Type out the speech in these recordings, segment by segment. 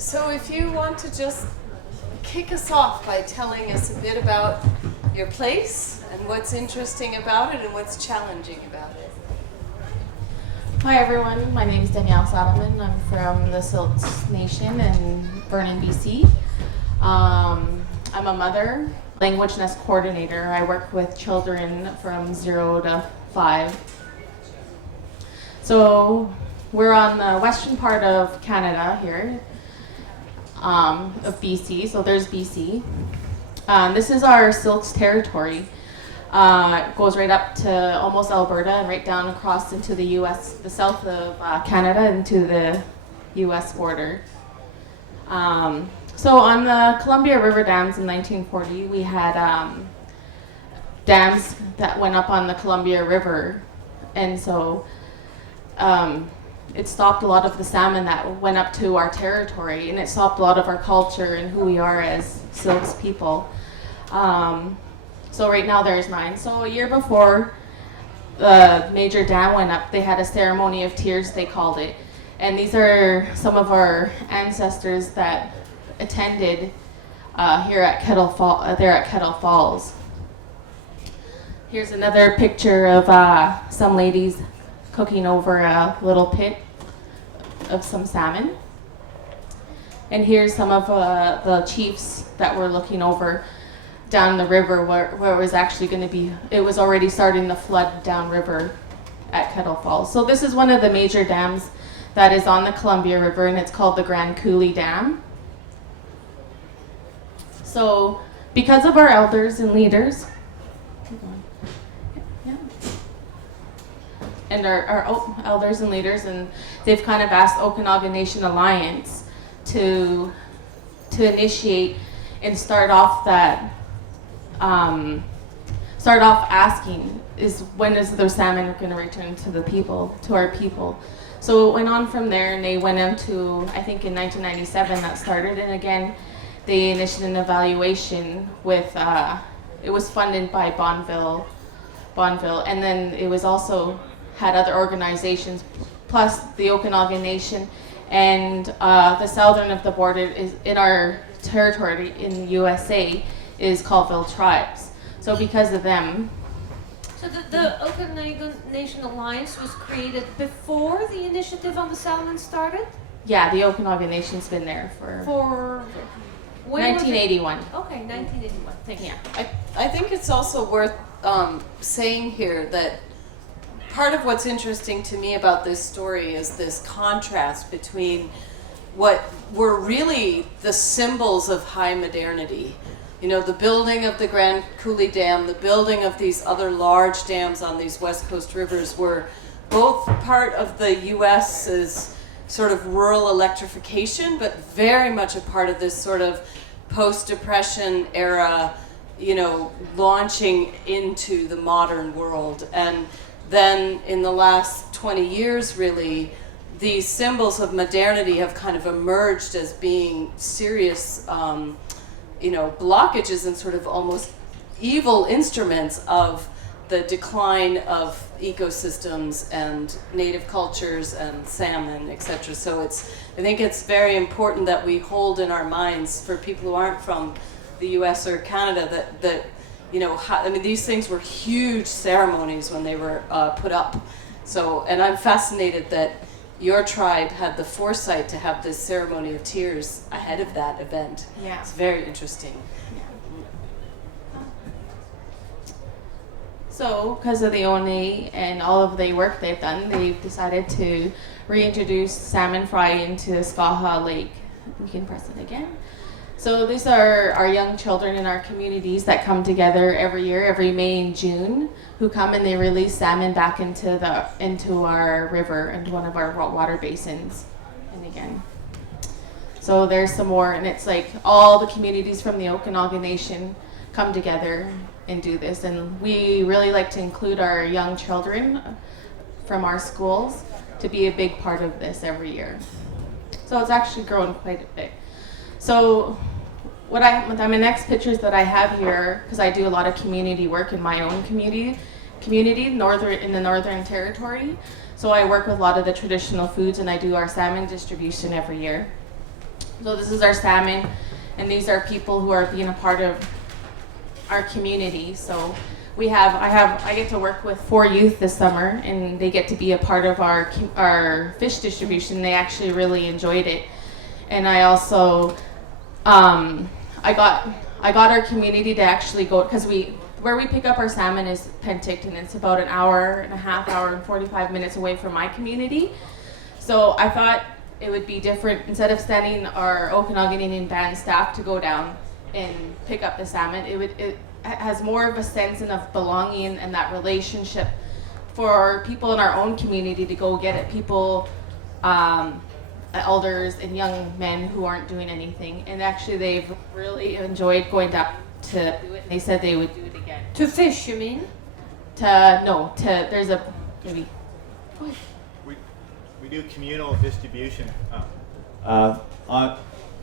So if you want to just kick us off by telling us a bit about your place and what's interesting about it and what's challenging about it. Hi everyone, my name is Danielle Saddleman. I'm from the Silts Nation in Vernon, BC. I'm a mother, language nest coordinator. I work with children from 0 to 5. So we're on the western part of Canada here, of BC. So there's BC. This is our Silts territory. It goes right up to almost Alberta and right down across into the U.S., the south of Canada into the U.S. border. So on the Columbia River dams in 1940, we had dams that went up on the Columbia River, and so it stopped a lot of the salmon that went up to our territory, and it stopped a lot of our culture and who we are as Silts people. So right now there's 9. So a year before the major dam went up, they had a ceremony of tears, they called it. And these are some of our ancestors that attended here at Kettle Falls. Here's another picture of some ladies cooking over a little pit of some salmon. And here's some of the chiefs that were looking over down the river where it was actually going to be, it was already starting to flood downriver at Kettle Falls. So this is one of the major dams that is on the Columbia River, and it's called the Grand Coulee Dam. So because of our elders and leaders, and our elders and leaders, and they've kind of asked Okanagan Nation Alliance to initiate and start off asking is when is the salmon going to return to the people, to our people. So it went on from there, and they went into, I think in 1997 that started, and again they initiated an evaluation with, it was funded by Bonneville, and then it was also had other organizations, plus the Okanagan Nation, and the southern of the border is in our territory in USA is Colville Tribes. So because of them. So the Okanagan Nation Alliance was created before the initiative on the salmon started? Yeah, the Okanagan Nation's been there for when 1981. Okay, 1981. Thank you. Yeah. I think it's also worth saying here that part of what's interesting to me about this story is this contrast between what were really the symbols of high modernity. You know, the building of the Grand Coulee Dam, the building of these other large dams on these West Coast rivers were both part of the U.S.'s sort of rural electrification, but very much a part of this sort of post-Depression era, you know, launching into the modern world. And then in the last 20 years, really, these symbols of modernity have kind of emerged as being serious blockages and sort of almost evil instruments of the decline of ecosystems and native cultures and salmon, etc. So I think it's very important that we hold in our minds, for people who aren't from the US or Canada, that these things were huge ceremonies when they were put up. So, and I'm fascinated that your tribe had the foresight to have this ceremony of tears ahead of that event. Yeah. It's very interesting. Yeah. So, because of the ONA and all of the work they've done, they've decided to reintroduce salmon fry into Skaha Lake. We can press it again. So these are our young children in our communities that come together every year, every May and June, who come and they release salmon back into our river, into one of our water basins. And again, so there's some more, and it's like all the communities from the Okanagan Nation come together and do this. And we really like to include our young children from our schools to be a big part of this every year. So it's actually grown quite a bit. So the next pictures that I have here, because I do a lot of community work in my own community in the Northern Territory. So I work with a lot of the traditional foods, and I do our salmon distribution every year. So this is our salmon, and these are people who are being a part of our community. So I get to work with 4 youth this summer, and they get to be a part of our fish distribution. They actually really enjoyed it, and I also I got our community to actually go, because where we pick up our salmon is Penticton. It's about an hour and a half, hour and 45 minutes away from my community. So I thought it would be different, instead of sending our Okanagan Indian Band staff to go down and pick up the salmon. It has more of a sense of belonging and that relationship for people in our own community to go get it. People, elders and young men who aren't doing anything. And actually they've really enjoyed going up to do it. They said they would do it again. To fish, you mean? There's a, maybe. We do communal distribution.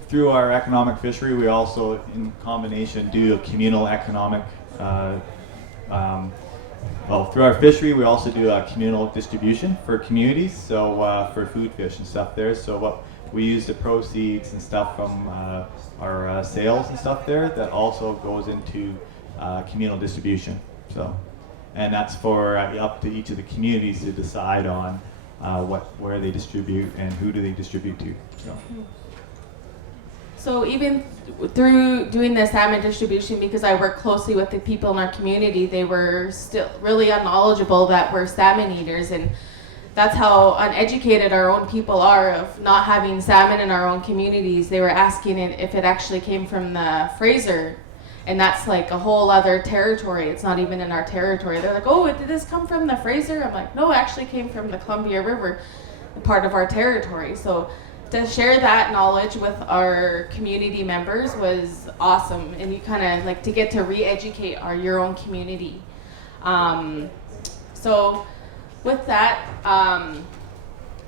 Through our economic fishery, we also, in combination, do a communal economic. Through our fishery, we also do a communal distribution for communities. So for food fish and stuff there. So what we use the proceeds and stuff from our sales and stuff there. That also goes into communal distribution. So, and that's for up to each of the communities to decide on where they distribute and who do they distribute to. So even through doing the salmon distribution, because I work closely with the people in our community, they were still really unknowledgeable that we're salmon eaters, and that's how uneducated our own people are of not having salmon in our own communities. They were asking if it actually came from the Fraser, and that's like a whole other territory. It's not even in our territory. They're like, oh, did this come from the Fraser? I'm like, no, it actually came from the Columbia River, part of our territory. So to share that knowledge with our community members was awesome, and you kind of like to get to re-educate your own community. So with that,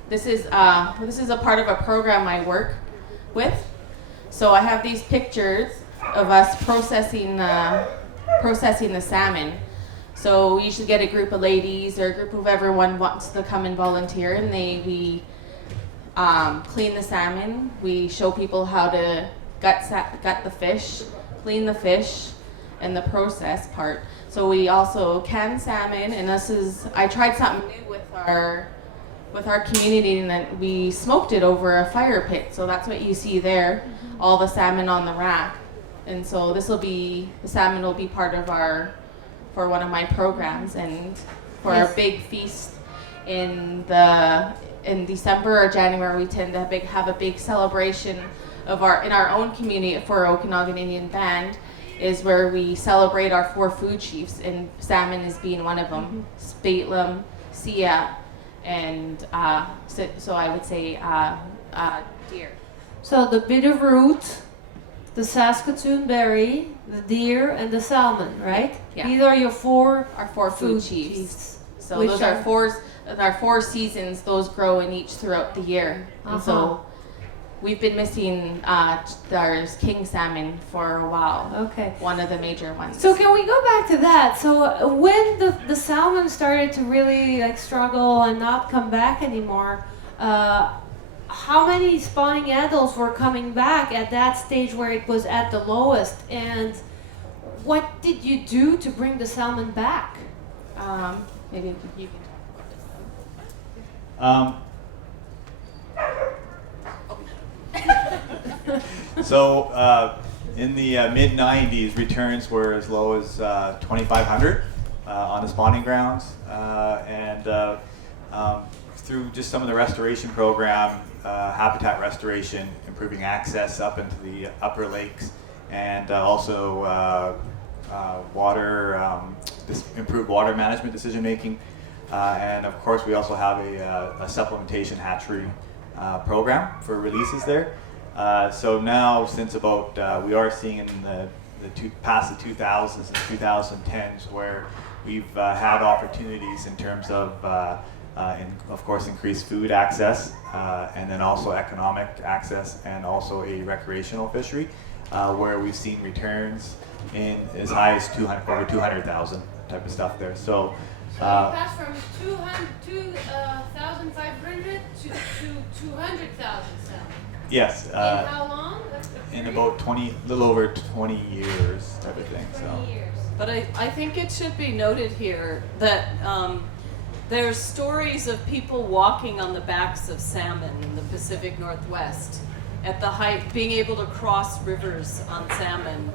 this is a part of a program I work with. So I have these pictures of us processing the salmon. So we usually get a group of ladies or a group of everyone wants to come and volunteer, and we clean the salmon. We show people how to gut the fish, clean the fish, and the process part. So we also can salmon, and I tried something new with our community, and then we smoked it over a fire pit. So that's what you see there, all the salmon on the rack. And so the salmon will be part of for one of my programs, and for our big feast in December or January, we tend to have a big celebration in our own community for Okanagan Indian Band, is where we celebrate our 4 food chiefs, and salmon is being one of them. Spatelum, Sia, and so I would say deer. So the bitterroot, the Saskatoon berry, the deer, and the salmon, right? Yeah. These are your 4 food chiefs. So Which those are 4 seasons. Those grow in each throughout the year. And so we've been missing our king salmon for a while. Okay. One of the major ones. So can we go back to that? So when the salmon started to really struggle and not come back anymore, how many spawning adults were coming back at that stage where it was at the lowest? And what did you do to bring the salmon back? Maybe you can talk about this. So in the mid 90s, returns were as low as 2,500 on the spawning grounds, and through just some of the restoration program, habitat restoration, improving access up into the upper lakes, and also improved water management decision making, and of course we also have a supplementation hatchery program for releases there. So now, since about we are seeing in past the 2000s and 2010s where we've had opportunities in terms of of course increased food access, and then also economic access, and also a recreational fishery, where we've seen returns in as high as over 200,000 type of stuff there. So it passed from 2,500 to 200,000 salmon. Yes. In how long? In about 20, little over 20 years type of thing. 20 So. years. But I think it should be noted here that there's stories of people walking on the backs of salmon in the Pacific Northwest at the height, being able to cross rivers on salmon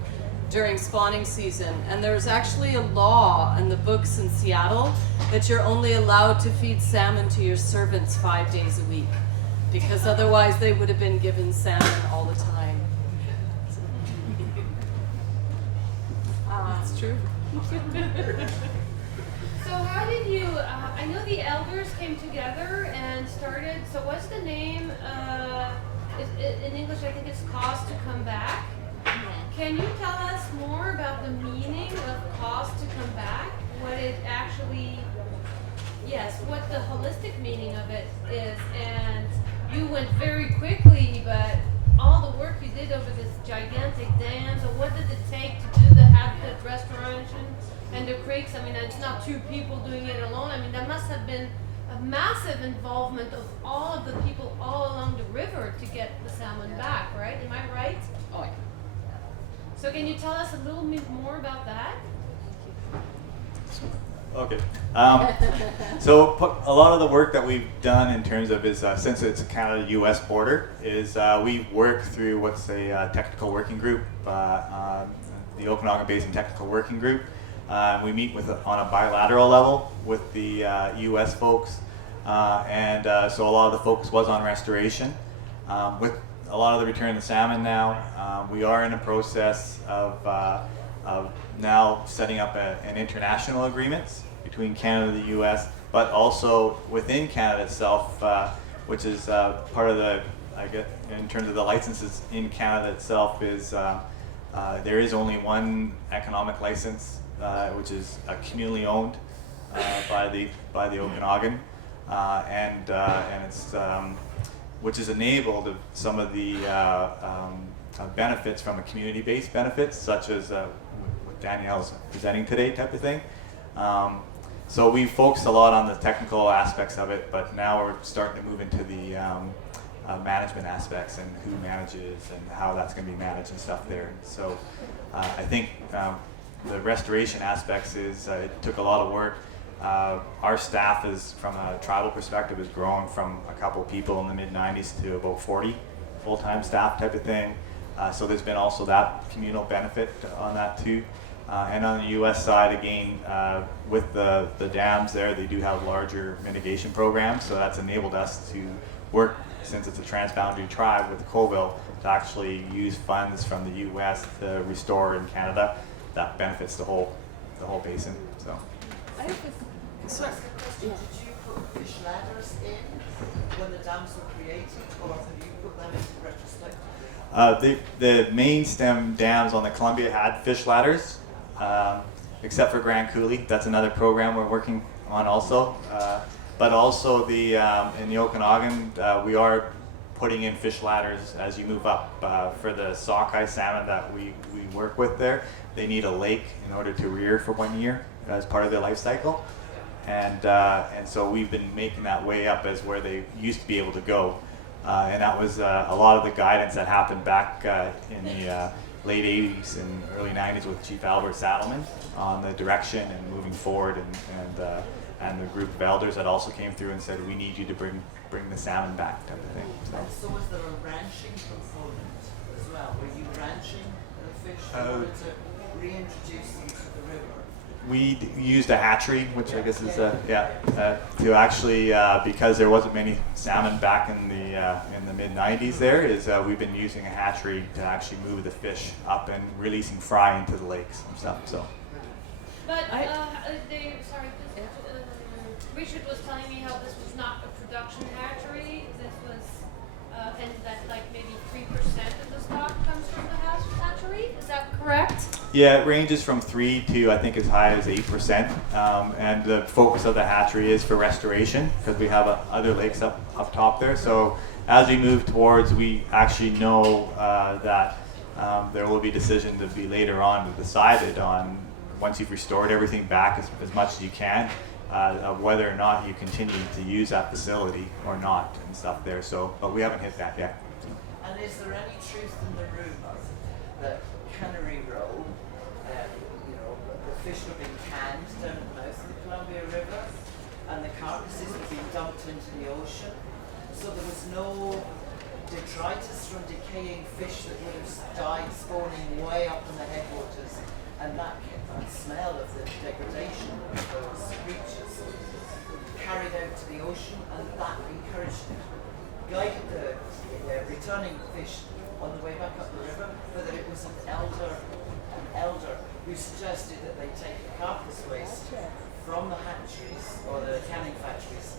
during spawning season. And there's actually a law in the books in Seattle that you're only allowed to feed salmon to your servants 5 days a week, because otherwise they would have been given salmon all the time. It's true. So how did you, I know the elders came together and started, so what's the name, in English I think it's Cause to Come Back. Can you tell us more about the meaning of Cause to Come Back? What it actually, yes, what the holistic meaning of it is, and you went very quickly, but all the work you did over this gigantic dam, so what did it take to do the habitat restoration and the creeks? I mean, it's not two people doing it alone. I mean, there must have been a massive involvement of all of the people all along the river to get the salmon back, right? Am I right? Oh, yeah. So can you tell us a little bit more about that? Okay. So a lot of the work that we've done in terms of is, since it's a Canada-U.S. border, is we work through what's a technical working group, the Okanagan Basin Technical Working Group. We meet on a bilateral level with the U.S. folks, and so a lot of the focus was on restoration. With a lot of the return of the salmon now, we are in a process of now setting up an international agreements between Canada and the U.S., but also within Canada itself, which is part of the, I guess, in terms of the licenses in Canada itself, is there is only one economic license, which is communally owned by the Okanagan, and it's which has enabled some of the benefits from a community-based benefits, such as what Danielle's presenting today type of thing. So we focused a lot on the technical aspects of it, but now we're starting to move into the management aspects and who manages and how that's going to be managed and stuff there. So I think the restoration aspects is it took a lot of work. Our staff is, from a tribal perspective, has grown from a couple of people in the mid-90s to about 40 full-time staff type of thing. So there's been also that communal benefit on that too. And on the U.S. side, again, with the dams there, they do have larger mitigation programs. So that's enabled us to work, since it's a transboundary tribe with Colville, to actually use funds from the U.S. to restore in Canada. That benefits the whole basin. So. I have Sorry. Did you put fish ladders in when the dams were created, or have you put them in retrospective? The main stem dams on the Columbia had fish ladders, except for Grand Coulee. That's another program we're working on also. But also in the Okanagan, we are putting in fish ladders as you move up. For the sockeye salmon that we work with there, they need a lake in order to rear for 1 year as part of their life cycle. And so we've been making that way up as where they used to be able to go. And that was a lot of the guidance that happened back in the late 80s and early 90s with Chief Albert Saddleman on the direction and moving forward, and the group of elders that also came through and said, we need you to bring the salmon back type of thing. And so was there a ranching component as well? Were you ranching the fish in order to reintroduce them to the river? We used a hatchery, which I guess is to actually, because there wasn't many salmon back in the mid 90s. There is we've been using a hatchery to actually move the fish up and releasing fry into the lakes and stuff. So. But Richard was telling me how this was not a production hatchery. This was, and that like maybe 3% of the stock comes from the hatchery. Is that correct? Yeah, it ranges from 3 to I think as high as 8%. And the focus of the hatchery is for restoration because we have other lakes up top there. So as we move towards, we actually know that there will be a decision to be later on decided on, once you've restored everything back as much as you can, of whether or not you continue to use that facility or not and stuff there. So, but we haven't hit that yet. And is there any truth in the rumour that cannery roe, the fish were being canned down at the mouth of the Columbia River, and the carcasses were being dumped into the ocean, so there was no detritus from decaying fish that would have died spawning way up in the headwaters, and that smell of the degradation of those creatures carried out to the ocean, and that encouraged it, guided the returning fish on the way back up the river, whether it was an elder who suggested that they take the carcass waste from the hatcheries or the canning factories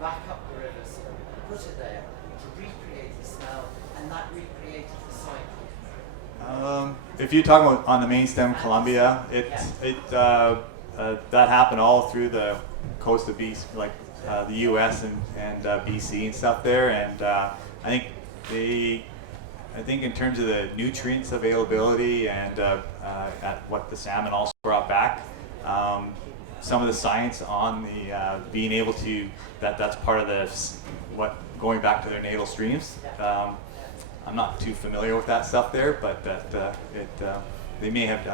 back up the rivers and put it there to recreate the smell, and that recreated the cycle. If you're talking about on the main stem Columbia, that happened all through the coast of BC, like the U.S. and BC and stuff there, and I think in terms of the nutrients availability and at what the salmon also brought back, some of the science on the being able to that's part of going back to their natal streams. I'm not too familiar with that stuff there, but they may have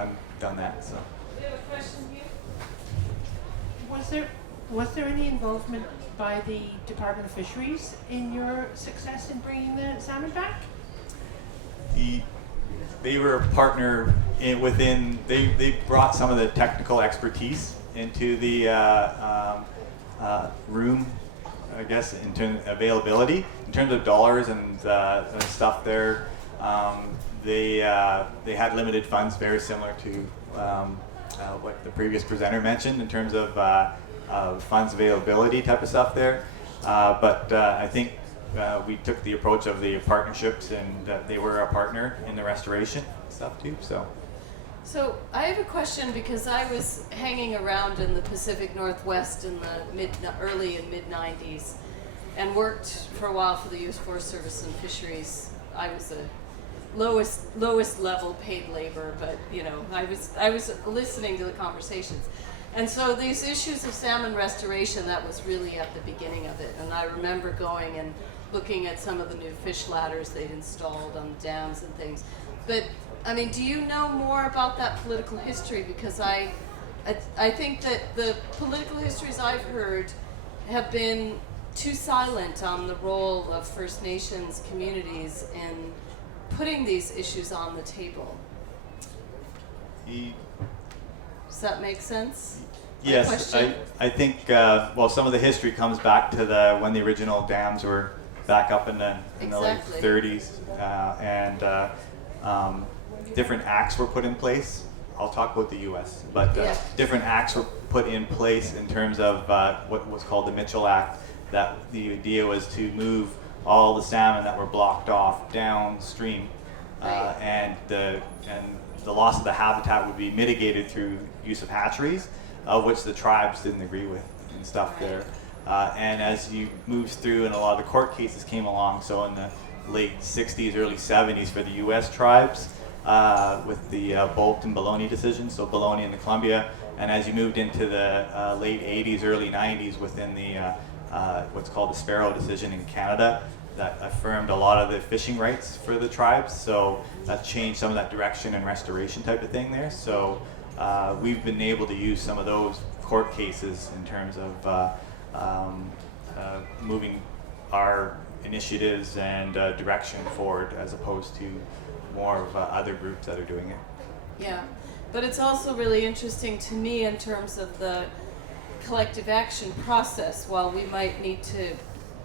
done that. So. We have a question here. Was there any involvement by the Department of Fisheries in your success in bringing the salmon back? They were a partner within. They brought some of the technical expertise into the room, I guess, in terms of availability, in terms of dollars and stuff there. They had limited funds, very similar to what the previous presenter mentioned in terms of funds availability type of stuff there. But I think we took the approach of the partnerships, and they were a partner in the restoration stuff too. So I have a question, because I was hanging around in the Pacific Northwest in the early and mid 90s, and worked for a while for the U.S. Forest Service and Fisheries. I was a lowest level paid labor, but I was listening to the conversations. And so these issues of salmon restoration, that was really at the beginning of it. And I remember going and looking at some of the new fish ladders they'd installed on the dams and things. But I mean, do you know more about that political history? Because I think that the political histories I've heard have been too silent on the role of First Nations communities in putting these issues on the table. Does that make sense? Yes, I think some of the history comes back to when the original dams were back up in the late 30s, and different acts were put in place. I'll talk about the U.S., but different acts were put in place in terms of what was called the Mitchell Act. That the idea was to move all the salmon that were blocked off downstream, and the loss of the habitat would be mitigated through use of hatcheries, of which the tribes didn't agree with and stuff there. And as you moved through, and a lot of the court cases came along, so in the late 60s, early 70s for the U.S. tribes, with the Bolt and Baloney decision, so Baloney and the Columbia, and as you moved into the late 80s, early 90s within the what's called the Sparrow decision in Canada, that affirmed a lot of the fishing rights for the tribes, so that changed some of that direction and restoration type of thing there. So we've been able to use some of those court cases in terms of moving our initiatives and direction forward, as opposed to more of other groups that are doing it. Yeah, but it's also really interesting to me in terms of the collective action process. While we might need to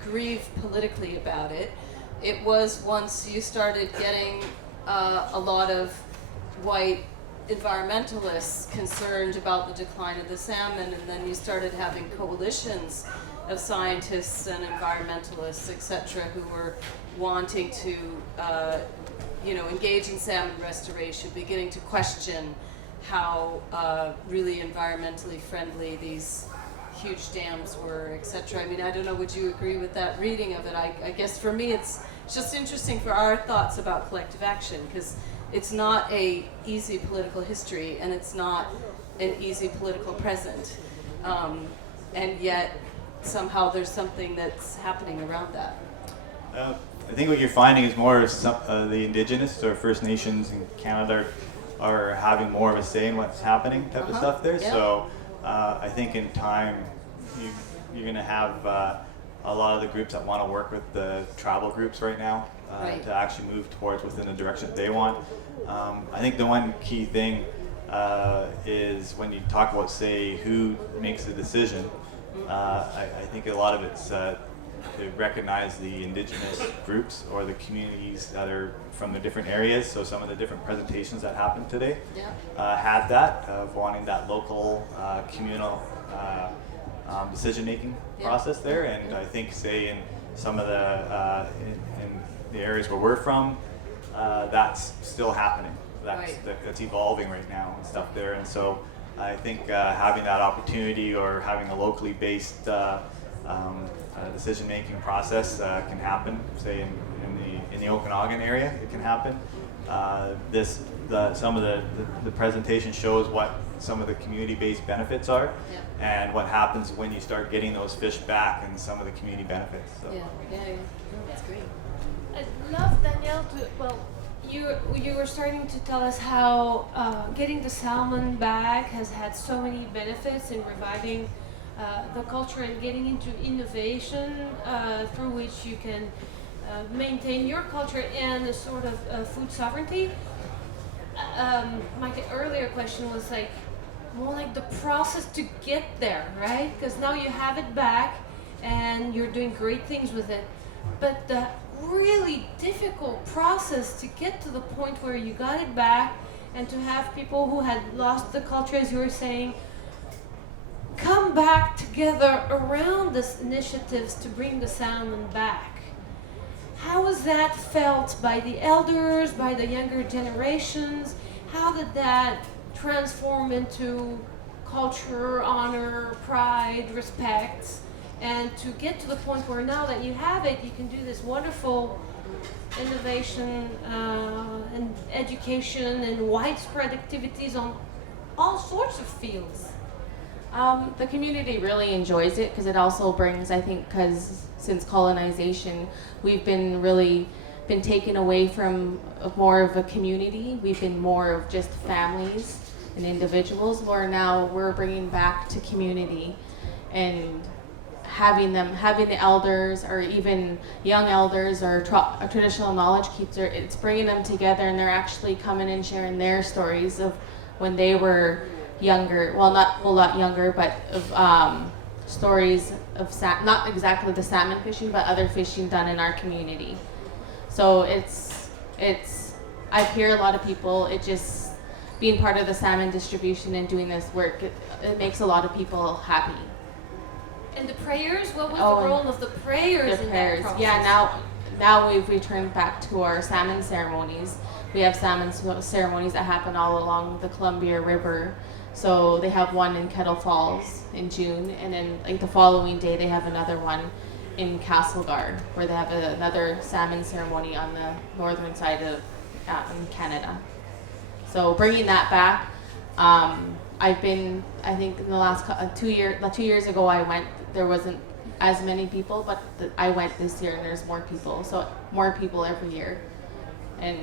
grieve politically about it, it was once you started getting a lot of white environmentalists concerned about the decline of the salmon, and then you started having coalitions of scientists and environmentalists, etc., who were wanting to engage in salmon restoration, beginning to question how really environmentally friendly these huge dams were, etc. I mean, I don't know, would you agree with that reading of it? I guess for me it's just interesting for our thoughts about collective action, because it's not a easy political history, and it's not an easy political present, and yet somehow there's something that's happening around that. I think what you're finding is more of the Indigenous or First Nations in Canada are having more of a say in what's happening type of stuff there. Yeah. So I think in time you're going to have a lot of the groups that want to work with the tribal groups right now Right. to actually move towards within the direction that they want. I think the one key thing is when you talk about, say, who makes the decision, I think a lot of it's to recognize the Indigenous groups or the communities that are from the different areas. So some of the different presentations that happened today Yeah. had that of wanting that local communal decision-making Yeah. process there. And I think, say, in some of the in the areas where we're from, that's still happening. That's evolving right now and stuff there. And so I think having that opportunity or having a locally based decision-making process can happen. Say in the Okanagan area, it can happen. Some of the presentation shows what some of the community-based benefits are, and what happens when you start getting those fish back and some of the community benefits. So. Yeah. No, that's great. I'd love Danielle to, well, you were starting to tell us how getting the salmon back has had so many benefits in reviving the culture and getting into innovation through which you can maintain your culture and a sort of food sovereignty. My earlier question was like more like the process to get there, right? Because now you have it back and you're doing great things with it, but the really difficult process to get to the point where you got it back and to have people who had lost the culture, as you were saying, come back together around these initiatives to bring the salmon back. How was that felt by the elders, by the younger generations? How did that transform into culture, honor, pride, respect? And to get to the point where now that you have it, you can do this wonderful innovation and education and widespread activities on all sorts of fields. The community really enjoys it because it also brings, I think, because since colonization, we've been taken away from more of a community. We've been more of just families and individuals, where now we're bringing back to community and having the elders or even young elders or traditional knowledge keepers, it's bringing them together, and they're actually coming and sharing their stories of when they were younger, not younger, but of stories of not exactly the salmon fishing, but other fishing done in our community. So I hear a lot of people, it just being part of the salmon distribution and doing this work, it makes a lot of people happy. And the prayers, what was the role of the prayers in that process? Yeah, now we've returned back to our salmon ceremonies. We have salmon ceremonies that happen all along the Columbia River. So they have one in Kettle Falls in June, and then like the following day they have another one in Castlegar, where they have another salmon ceremony on the northern side of in Canada. So bringing that back, I think in the last 2 years ago I went. There wasn't as many people, but I went this year and there's more people. So more people every year. And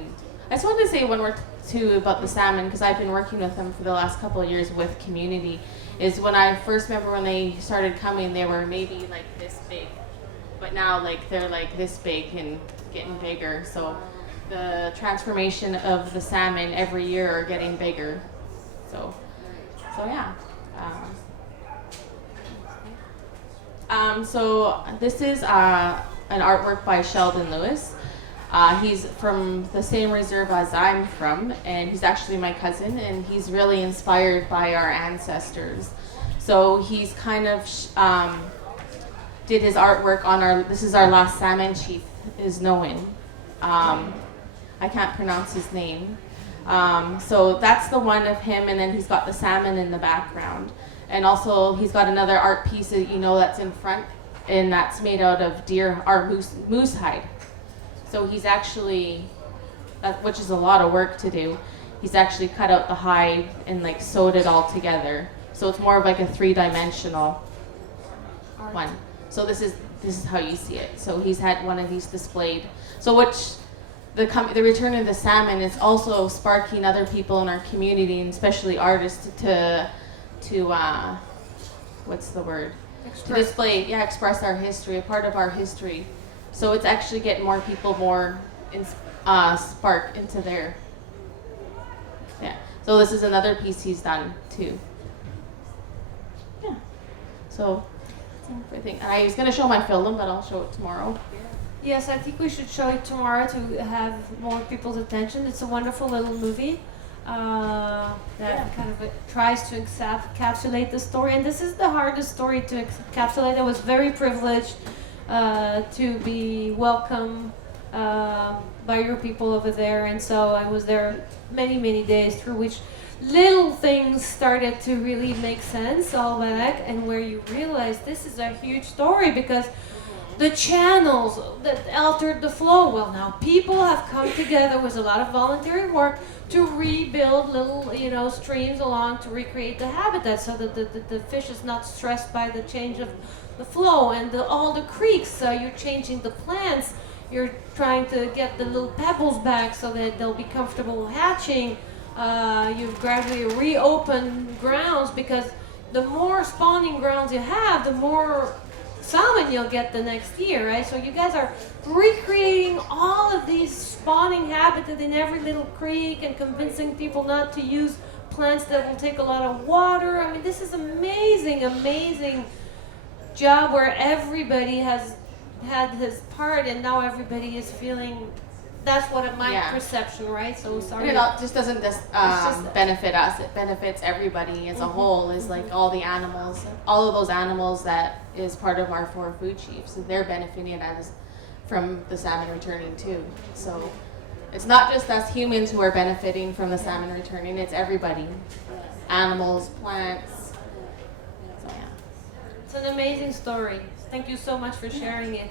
I just wanted to say one word too about the salmon, because I've been working with them for the last couple of years with community. Is when I first remember when they started coming, they were maybe like this big, but now like they're like this big and getting bigger. So the transformation of the salmon every year are getting bigger. So yeah. So this is an artwork by Sheldon Lewis. He's from the same reserve as I'm from, and he's actually my cousin, and he's really inspired by our ancestors. So he's kind of did his artwork on this is our last salmon chief, is Noan. I can't pronounce his name. So that's the one of him, and then he's got the salmon in the background. And also he's got another art piece that that's in front, and that's made out of deer or moose hide. So he's actually, which is a lot of work to do, he's actually cut out the hide and like sewed it all together. So it's more of like a 3-dimensional one. So this is how you see it. So he's had one of these displayed So which the return of the salmon is also sparking other people in our community, and especially artists, to what's the word? To display, express our history, a part of our history. So it's actually getting more people spark into their. Yeah. So this is another piece he's done too. Yeah. So I think I was gonna show my film, but I'll show it tomorrow. Yes, I think we should show it tomorrow to have more people's attention. It's a wonderful little movie that kind of tries to encapsulate the story. And this is the hardest story to encapsulate. I was very privileged to be welcomed by your people over there. And so I was there many, many days, through which little things started to really make sense all back, and where you realize this is a huge story, because the channels that altered the flow. Well, now people have come together with a lot of voluntary work to rebuild little, streams along to recreate the habitat, so that the fish is not stressed by the change of the flow, and all the creeks. So you're changing the plants. You're trying to get the little pebbles back so that they'll be comfortable hatching. You've gradually reopened grounds, because the more spawning grounds you have, the more salmon you'll get the next year, right? So you guys are recreating all of these spawning habitat in every little creek, and convincing people not to use plants that will take a lot of water. I mean, this is amazing, amazing job where everybody has had his part, and now everybody is feeling. That's what my perception, right? So sorry. It just doesn't benefit us. It benefits everybody as a whole. Is like all the animals, all of those animals that is part of our 4 food chiefs, and they're benefiting from the salmon returning too. So it's not just us humans who are benefiting from the salmon returning. It's everybody, animals, plants. So it's an amazing story. Thank you so much for sharing it.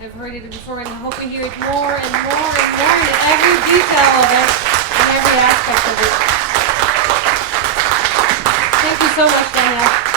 I've heard it before, and I hope we hear it more and more and more in every detail of it, in every aspect of it. Thank you so much, Danielle.